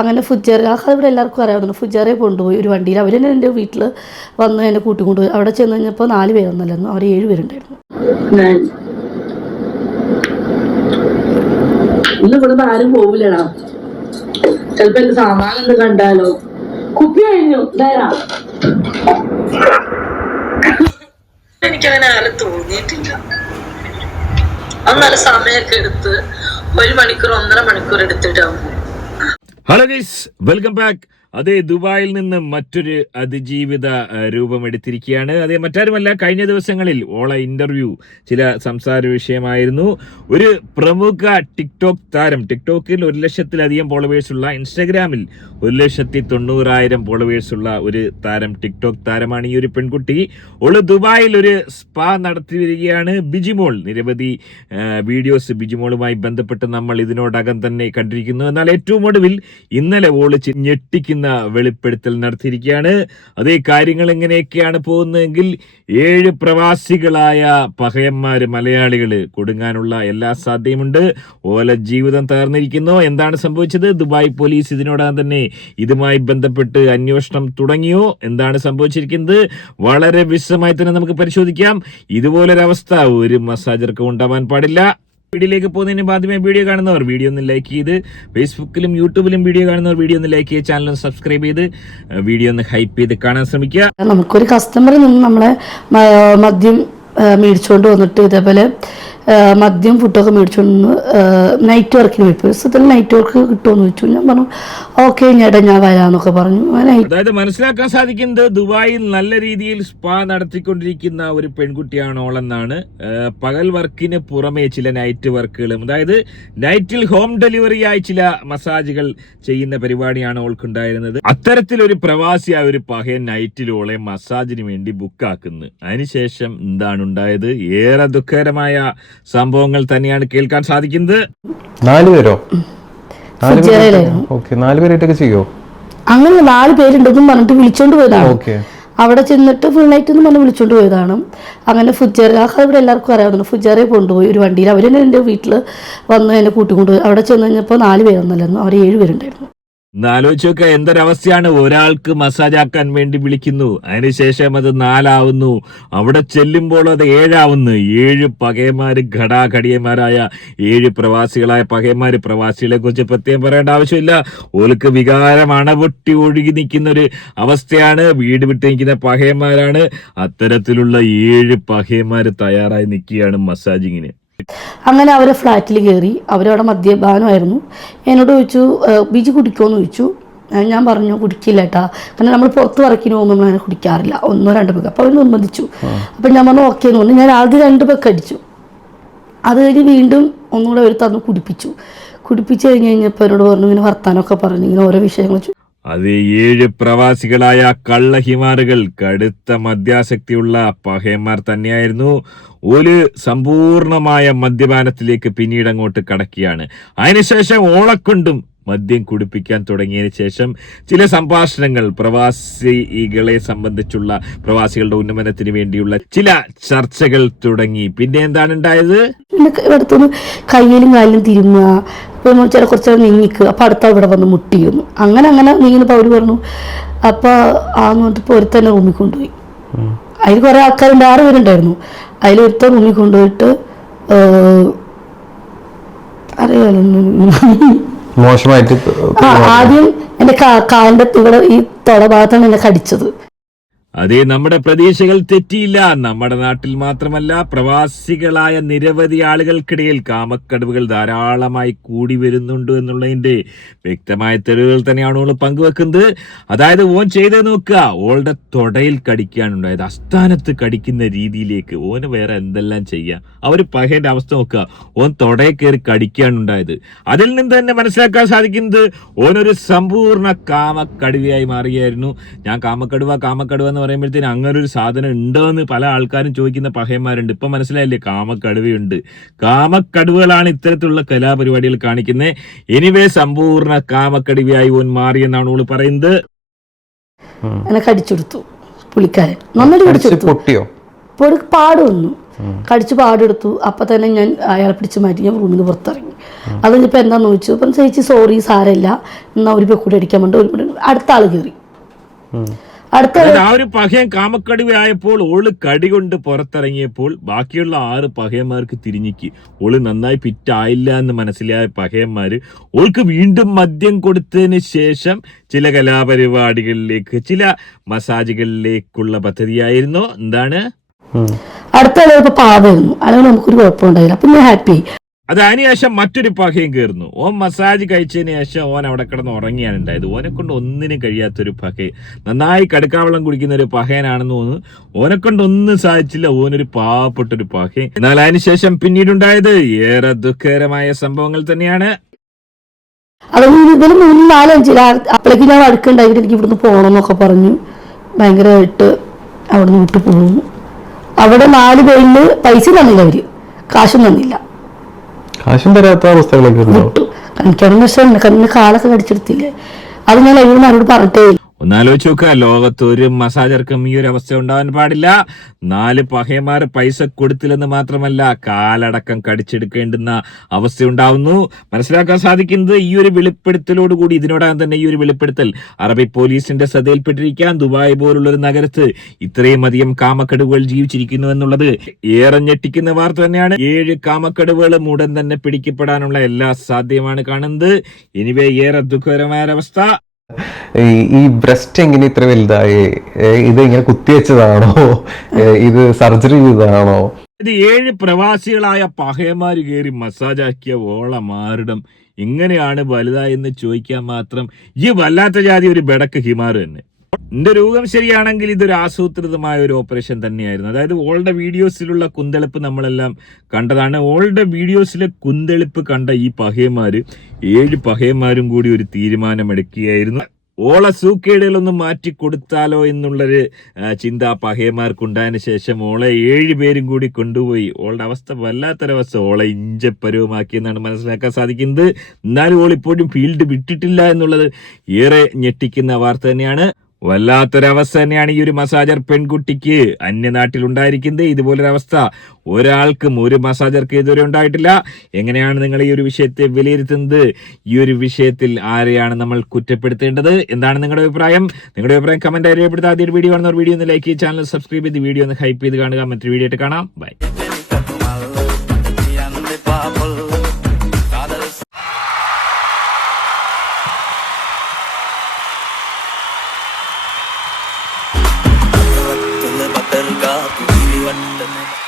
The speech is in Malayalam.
അങ്ങനെ ഫുജേറിയ ഇവിടെ എല്ലാവർക്കും അറിയാവുന്നു. ഫുജേറിയെ കൊണ്ടുപോയി ഒരു വണ്ടിയിൽ. അവർ തന്നെ എൻ്റെ വീട്ടിൽ വന്ന് എന്നെ കൂട്ടിക്കൊണ്ടുപോയി. അവിടെ ചെന്ന് കഴിഞ്ഞപ്പോൾ 4 പേരൊന്നല്ലായിരുന്നു, അവർ 7 പേരുണ്ടായിരുന്നു. ഇന്ന് ഇവിടുന്ന് ആരും പോവില്ലടാ. ചിലപ്പോ എന്റെ സാമാനം കണ്ടാലോ. കുപ്പി കഴിഞ്ഞു എനിക്കങ്ങനെ ആരും തോന്നിയിട്ടില്ല. അത് നല്ല സമയമൊക്കെ എടുത്ത് 1 മണിക്കൂർ 1.5 മണിക്കൂർ എടുത്തിട്ടാവും. Hello guys, welcome back. അതേ, ദുബായിൽ നിന്ന് മറ്റൊരു അതിജീവിത രൂപമെടുത്തിരിക്കുകയാണ്. അതേ, മറ്റാരുമല്ല, കഴിഞ്ഞ ദിവസങ്ങളിൽ ഓള ഇന്റർവ്യൂ ചില സംസാര വിഷയമായിരുന്നു. ഒരു പ്രമുഖ ടിക്ടോക്ക് താരം, ടിക്ടോക്കിൽ 1,00,000-ലധികം ഫോളോവേഴ്സ് ഉള്ള, ഇൻസ്റ്റാഗ്രാമിൽ 1,90,000 ഫോളോവേഴ്സ് ഉള്ള ഒരു താരം, ടിക്ടോക്ക് താരമാണ് ഈ ഒരു പെൺകുട്ടി. ഓള് ദുബായിൽ ഒരു സ്പാ നടത്തി വരികയാണ്. ബിജിമോൾ, നിരവധി വീഡിയോസ് ബിജിമോളുമായി ബന്ധപ്പെട്ട് നമ്മൾ ഇതിനോടകം തന്നെ കണ്ടിരിക്കുന്നു. എന്നാൽ ഏറ്റവും ഒടുവിൽ ഇന്നലെ ഓള് ഞെട്ടിക്കുന്ന വെളിപ്പെടുത്തൽ നടത്തിയിരിക്കുകയാണ്. അതേ, കാര്യങ്ങൾ എങ്ങനെയൊക്കെയാണ് പോകുന്നതെങ്കിൽ 7 പ്രവാസികളായ പഹയന്മാര്, മലയാളികള് കൊടുങ്ങാനുള്ള എല്ലാ സാധ്യതയുമുണ്ട്. ഓല ജീവിതം തകർന്നിരിക്കുന്നു. എന്താണ് സംഭവിച്ചത്? ദുബായ് പോലീസ് ഇതിനോടകം തന്നെ ഇതുമായി ബന്ധപ്പെട്ട് അന്വേഷണം തുടങ്ങിയോ? എന്താണ് സംഭവിച്ചിരിക്കുന്നത്? വളരെ വിശദമായി തന്നെ നമുക്ക് പരിശോധിക്കാം. ഇതുപോലൊരവസ്ഥ ഒരു മസാജർക്കും ഉണ്ടാവാൻ പാടില്ല. വീഡിയോയിലേക്ക് പോകുന്നതിന് ആദ്യമേ വീഡിയോ കാണുന്നവർ വീഡിയോ ഒന്ന് ലൈക്ക് ചെയ്ത്, ഫേസ്ബുക്കിലും യൂട്യൂബിലും വീഡിയോ കാണുന്നവർ വീഡിയോ ഒന്ന് ലൈക്ക് ചെയ്ത്, ചാനൽ ഒന്ന് സബ്സ്ക്രൈബ് ചെയ്ത്, വീഡിയോ ഒന്ന് ഹൈപ്പ് ചെയ്ത് കാണാൻ ശ്രമിക്കുക. നമുക്കൊരു കസ്റ്റമറിൽ നിന്ന് നമ്മളെ മദ്യം മേടിച്ചുകൊണ്ട് വന്നിട്ട് ഇതേപോലെ മദ്യം ഫുഡൊക്കെ മേടിച്ചുകൊണ്ട് നൈറ്റ് വർക്കിന് പോയി. ദിവസത്തിൽ നൈറ്റ് വർക്ക് കിട്ടുമെന്ന് ചോദിച്ചു. ഞാൻ പറഞ്ഞു ഓക്കെ ചേട്ടാ, ഞാൻ വരാന്നൊക്കെ പറഞ്ഞു. അതായത് മനസ്സിലാക്കാൻ സാധിക്കുന്നത് ദുബായിൽ നല്ല രീതിയിൽ സ്പാ നടത്തിക്കൊണ്ടിരിക്കുന്ന ഒരു പെൺകുട്ടിയാണ് ഓളെന്നാണ്. പകൽ വർക്കിന് പുറമെ ചില നൈറ്റ് വർക്കുകളും, അതായത് നൈറ്റിൽ ഹോം ഡെലിവറിയായി ചില മസാജുകൾ ചെയ്യുന്ന പരിപാടിയാണ് ഓൾക്കുണ്ടായിരുന്നത്. അത്തരത്തിലൊരു പ്രവാസിയായ ഒരു പഹയൻ നൈറ്റിൽ ഓളെ മസാജിന് വേണ്ടി ബുക്കാക്കുന്നു. അതിനുശേഷം എന്താണ് ഉണ്ടായത്? ഏറെ ദുഃഖകരമായ സംഭവങ്ങൾ തന്നെയാണ് കേൾക്കാൻ സാധിക്കുന്നത്. 4 പേരോ? 4 പേരായിട്ടൊക്കെ ചെയ്യോ? അങ്ങനെ 4 പേരുണ്ടെന്നും പറഞ്ഞിട്ട് വിളിച്ചോണ്ട് പോയതാണ്. അവിടെ ചെന്നിട്ട് ഫുൾ നൈറ്റ് എന്ന് പറഞ്ഞ് വിളിച്ചോണ്ട് പോയതാണ്. അങ്ങനെ ഫുജേറിയ ഇവിടെ എല്ലാവർക്കും അറിയാവുന്നു. ഫുജേറിയെ കൊണ്ടുപോയി ഒരു വണ്ടിയിൽ. അവർ തന്നെ എൻ്റെ വീട്ടിൽ വന്ന് എന്നെ കൂട്ടിക്കൊണ്ടുപോയി. അവിടെ ചെന്ന് കഴിഞ്ഞപ്പോൾ 4 പേരൊന്നല്ലായിരുന്നു, അവർ 7 പേരുണ്ടായിരുന്നു. ആലോചിച്ച് നോക്കുക, എന്തൊരവസ്ഥയാണ്. ഒരാൾക്ക് മസാജ് ആക്കാൻ വേണ്ടി വിളിക്കുന്നു, അതിനുശേഷം അത് 4 ആവുന്നു. അവിടെ ചെല്ലുമ്പോൾ അത് 7 ആവുന്നു. 7 പകയന്മാര്, ഘടാഘടിയന്മാരായ 7 പ്രവാസികളായ പകയന്മാര്. പ്രവാസികളെ കുറിച്ച് പ്രത്യേകം പറയേണ്ട ആവശ്യമില്ല. ഓൾക്ക് വികാരം അണപൊട്ടി ഒഴുകി നിൽക്കുന്ന ഒരു അവസ്ഥയാണ്. വീട് വിട്ട് നിൽക്കുന്ന പകയന്മാരാണ്. അത്തരത്തിലുള്ള 7 പകയന്മാര് തയ്യാറായി നിൽക്കുകയാണ് മസാജിങ്ങിന്. അങ്ങനെ അവരെ ഫ്ലാറ്റിൽ കയറി. അവരവിടെ മദ്യപാനമായിരുന്നു. എന്നോട് ചോദിച്ചു ബിജി കുടിക്കുമെന്ന് ചോദിച്ചു. ഞാൻ പറഞ്ഞു കുടിക്കില്ല ഏട്ടാ, കാരണം നമ്മൾ പുറത്ത് വർക്കിന് പോകുമ്പോൾ നമ്മൾ അങ്ങനെ കുടിക്കാറില്ല, 1-2 പെഗ്. അപ്പോൾ അവർ നിർബന്ധിച്ചു. അപ്പം ഞാൻ പറഞ്ഞു ഓക്കെ എന്ന് പറഞ്ഞു. ഞാൻ ആദ്യം 2 പെഗ് അടിച്ചു. അത് കഴിഞ്ഞ് വീണ്ടും ഒന്നുകൂടെ അവർ തന്നു കുടിപ്പിച്ചു. കുടിപ്പിച്ച് കഴിഞ്ഞപ്പോൾ എന്നോട് പറഞ്ഞു, ഇങ്ങനെ വർത്താനമൊക്കെ പറഞ്ഞു, ഇങ്ങനെ ഓരോ വിഷയങ്ങൾ. അത് 7 പ്രവാസികളായ കള്ളഹിമാറുകൾ, കടുത്ത മദ്യാസക്തിയുള്ള പഹയന്മാർ തന്നെയായിരുന്നു. ഒരു സമ്പൂർണമായ മദ്യപാനത്തിലേക്ക് പിന്നീട് അങ്ങോട്ട് കടക്കുകയാണ്. അതിനുശേഷം ഓളക്കൊണ്ടും മദ്യം കുടിപ്പിക്കാൻ തുടങ്ങിയതിന് ശേഷം ചില സംഭാഷണങ്ങൾ, പ്രവാസികളെ സംബന്ധിച്ചുള്ള, പ്രവാസികളുടെ ഉന്നമനത്തിന് വേണ്ടിയുള്ള ചില ചർച്ചകൾ തുടങ്ങി. പിന്നെ എന്താണ് ഉണ്ടായത്? അടുത്തൊന്ന് കയ്യിലും കാലിലും തിരുമുക, ചില കുറച്ച് നീങ്ങിക്കുക. അപ്പം അടുത്ത ഇവിടെ വന്ന് മുട്ടിയിരുന്നു. അങ്ങനെ നീങ്ങിയപ്പോൾ അവർ പറഞ്ഞു. അപ്പോൾ നോക്കിയപ്പോൾ ഒരു തന്നെ റൂമിൽ കൊണ്ടുപോയി. അതിൽ കുറേ ആൾക്കാരുണ്ട്, 6 പേരുണ്ടായിരുന്നു. അതിലൊരുത്ത റൂമിൽ കൊണ്ടുപോയിട്ട് മോശമായിട്ട് ആദ്യം എന്റെ കാലിന്റെ ഇവിടെ ഈ തൊടഭാഗത്താണ് എന്നെ കടിച്ചത്. അതേ, നമ്മുടെ പ്രതീക്ഷകൾ തെറ്റിയില്ല. നമ്മുടെ നാട്ടിൽ മാത്രമല്ല, പ്രവാസികളായ നിരവധി ആളുകൾക്കിടയിൽ കാമക്കടവുകൾ ധാരാളമായി കൂടി വരുന്നുണ്ട് എന്നുള്ളതിന്റെ വ്യക്തമായ തെളിവുകൾ തന്നെയാണ് ഓള് പങ്കുവെക്കുന്നത്. അതായത് ഓൻ ചെയ്ത് നോക്കുക, ഓളുടെ തൊടയിൽ കടിക്കാനുണ്ടായത്, അസ്ഥാനത്ത് കടിക്കുന്ന രീതിയിലേക്ക്. ഓന് വേറെ എന്തെല്ലാം ചെയ്യാം. ആ ഒരു പഹയന്റെ അവസ്ഥ നോക്കുക, ഓൻ തൊടയിൽ കയറി കടിക്കാനുണ്ടായത്. അതിൽ നിന്ന് തന്നെ മനസ്സിലാക്കാൻ സാധിക്കുന്നത് ഓനൊരു സമ്പൂർണ്ണ കാമക്കടുവയായി മാറുകയായിരുന്നു. ഞാൻ കാമക്കടുവ എന്ന് പറയുമ്പോഴത്തേന് അങ്ങനെ ഒരു സാധനം ഉണ്ടോ എന്ന് പല ആൾക്കാരും ചോദിക്കുന്ന പഹയന്മാരുണ്ട്. ഇപ്പൊ മനസ്സിലായില്ലേ, കാമക്കടുവയുണ്ട്. കാമക്കടുവകളാണ് ഇത്തരത്തിലുള്ള കലാപരിപാടികൾ കാണിക്കുന്നത്. എനിവേ, സമ്പൂർണ്ണ കാമക്കടുവയായി ഓൻ മാറിയെന്നാണ് ഓള് പറയുന്നത്. എന്നെ കടിച്ചെടുത്തു പുള്ളിക്കാരൻ, നന്നായിട്ട് കടിച്ചെടുത്തു. പാട് വന്നു. കടിച്ച് പാടെടുത്തു. അപ്പം തന്നെ ഞാൻ അയാളെ പിടിച്ച് മാറ്റി ഞാൻ റൂമിൽ നിന്ന് പുറത്തിറങ്ങി. അത് കഴിഞ്ഞപ്പോൾ എന്താണെന്ന് ചോദിച്ചു. അപ്പം ചേച്ചി സോറി സാരമില്ല എന്നാൽ ഒരു പെക്കൂടി അടിക്കാൻ വേണ്ടി അടുത്ത ആൾ കയറി. ആ ഒരു പകയൻ കാമക്കടിവയായപ്പോൾ ഓള് കടി കൊണ്ട് പുറത്തിറങ്ങിയപ്പോൾ ബാക്കിയുള്ള 6 പകയന്മാർക്ക് തിരിഞ്ഞിക്ക്. ഓള് നന്നായി ഫിറ്റായില്ല എന്ന് മനസ്സിലായ പകയന്മാര് ഓൾക്ക് വീണ്ടും മദ്യം കൊടുത്തതിന് ശേഷം ചില കലാപരിപാടികളിലേക്ക്, ചില മസാജുകളിലേക്കുള്ള പദ്ധതിയായിരുന്നു. എന്താണ് അടുത്ത ആൾ ഇപ്പൊ പാവായിരുന്നു, അല്ലെങ്കിൽ നമുക്കൊരു കുഴപ്പമുണ്ടായില്ല. അപ്പം ഞാൻ ഹാപ്പി. അത് അതിനുശേഷം മറ്റൊരു പകയും കയറുന്നു. ഓൻ മസാജ് കഴിച്ചതിന് ശേഷം ഓൻ അവിടെ കിടന്ന് ഉറങ്ങിയാണ് ഉണ്ടായത്. ഓനെ കൊണ്ട് ഒന്നിനും കഴിയാത്തൊരു പകയെ, നന്നായി കടുക്കാവെള്ളം കുടിക്കുന്ന ഒരു പകയനാണെന്ന് തോന്നുന്നു. ഓനെ കൊണ്ട് ഒന്നും സാധിച്ചില്ല. ഓനൊരു പാവപ്പെട്ടൊരു പകയൻ. എന്നാൽ അതിനുശേഷം പിന്നീടുണ്ടായത് ഏറെ ദുഃഖകരമായ സംഭവങ്ങൾ തന്നെയാണ്. അത് ഇതിൽ 3, 4, 5 അപ്പോഴേക്ക് ഞാൻ വഴക്കുണ്ടായിട്ട് എനിക്ക് ഇവിടുന്ന് പോകണം എന്നൊക്കെ പറഞ്ഞു ഭയങ്കരമായിട്ട് അവിടുന്ന് വിട്ടു പോകുന്നു. അവിടെ 4 പേരിൽ പൈസ തന്നില്ല, അവര് കാശും തന്നില്ല. കാശും തരാത്ത അവസ്ഥകളൊക്കെ വിട്ടു. എനിക്കാണെന്ന് വെച്ചാൽ കണ്ണിന് കാലൊക്കെ കടിച്ചെടുത്തില്ലേ. അത് ഞാൻ ലൈവിൽ അവരോട് പറഞ്ഞിട്ടേ. ഒന്നാലോചിച്ച് നോക്കുക, ലോകത്ത് ഒരു മസാജർക്കും ഈ ഒരു അവസ്ഥ ഉണ്ടാവാൻ പാടില്ല. 4 പഹയന്മാർ പൈസ കൊടുത്തില്ലെന്ന് മാത്രമല്ല കാലടക്കം കടിച്ചെടുക്കേണ്ടുന്ന അവസ്ഥ ഉണ്ടാവുന്നു. മനസ്സിലാക്കാൻ സാധിക്കുന്നത് ഈ ഒരു വെളിപ്പെടുത്തലോടുകൂടി, ഇതിനോടകം തന്നെ ഈ ഒരു വെളിപ്പെടുത്തൽ അറബി പോലീസിന്റെ ശ്രദ്ധയിൽപ്പെട്ടിരിക്കാൻ. ദുബായ് പോലുള്ളൊരു നഗരത്ത് ഇത്രയും അധികം കാമക്കടുവുകൾ ജീവിച്ചിരിക്കുന്നു എന്നുള്ളത് ഏറെ ഞെട്ടിക്കുന്ന വാർത്ത തന്നെയാണ്. 7 കാമക്കടുവുകളും ഉടൻ തന്നെ പിടിക്കപ്പെടാനുള്ള എല്ലാ സാധ്യതയുമാണ് കാണുന്നത്. എനിവേ ഏറെ ദുഃഖകരമായ അവസ്ഥ. ഈ ബ്രസ്റ്റ് എങ്ങനെ ഇത്ര വലുതായി? ഇത് ഇങ്ങനെ കുത്തിവെച്ചതാണോ? ഇത് സർജറി ചെയ്തതാണോ? ഇത് 7 പ്രവാസികളായ പഹയന്മാര് കയറി മസാജാക്കിയ ഓള മാറിടം എങ്ങനെയാണ് വലുതായെന്ന് ചോദിക്കാൻ മാത്രം ഈ വല്ലാത്ത ജാതി ഒരു ബെടക്ക് ഹിമാറ് തന്നെ. എന്റെ രൂപം ശരിയാണെങ്കിൽ ഇതൊരു ആസൂത്രിതമായ ഒരു ഓപ്പറേഷൻ തന്നെയായിരുന്നു. അതായത് ഓളുടെ വീഡിയോസിലുള്ള കുന്തളിപ്പ് നമ്മളെല്ലാം കണ്ടതാണ്. ഓളുടെ വീഡിയോസിലെ കുന്തളിപ്പ് കണ്ട ഈ പഹയന്മാര് 7 പഹയന്മാരും കൂടി ഒരു തീരുമാനമെടുക്കുകയായിരുന്നു. ഓള സൂക്കേടുകളൊന്നും മാറ്റി കൊടുത്താലോ എന്നുള്ളൊരു ചിന്ത പഹയന്മാർക്കുണ്ടായതിനു ശേഷം ഓളെ 7 പേരും കൂടി കൊണ്ടുപോയി. ഓളുടെ അവസ്ഥ വല്ലാത്തൊരവസ്ഥ. ഓളെ ഇഞ്ചപ്പരുവമാക്കിയെന്നാണ് മനസ്സിലാക്കാൻ സാധിക്കുന്നത്. എന്നാലും ഓൾ ഇപ്പോഴും ഫീൽഡ് വിട്ടിട്ടില്ല എന്നുള്ളത് ഏറെ ഞെട്ടിക്കുന്ന വാർത്ത തന്നെയാണ്. വല്ലാത്തൊരവസ്ഥ തന്നെയാണ് ഈ ഒരു മസാജർ പെൺകുട്ടിക്ക് അന്യനാട്ടിൽ ഉണ്ടായിരിക്കുന്നത്. ഇതുപോലൊരവസ്ഥ ഒരാൾക്കും, ഒരു മസാജർക്ക് ഇതുവരെ ഉണ്ടായിട്ടില്ല. എങ്ങനെയാണ് നിങ്ങൾ ഈ ഒരു വിഷയത്തെ വിലയിരുത്തുന്നത്? ഈ ഒരു വിഷയത്തിൽ ആരെയാണ് നമ്മൾ കുറ്റപ്പെടുത്തേണ്ടത്? എന്താണ് നിങ്ങളുടെ അഭിപ്രായം? നിങ്ങളുടെ അഭിപ്രായം കമന്റ് ആയി രേഖപ്പെടുത്താം. ആദ്യം വീഡിയോ കാണുന്നവർ വീഡിയോ ഒന്ന് ലൈക്ക് ചെയ്ത് ചാനൽ സബ്സ്ക്രൈബ് ചെയ്ത് വീഡിയോ ഒന്ന് ഹൈപ്പ് ചെയ്ത് കാണുക. മറ്റൊരു വീഡിയോ ആയിട്ട് കാണാം. ബൈ. बदल का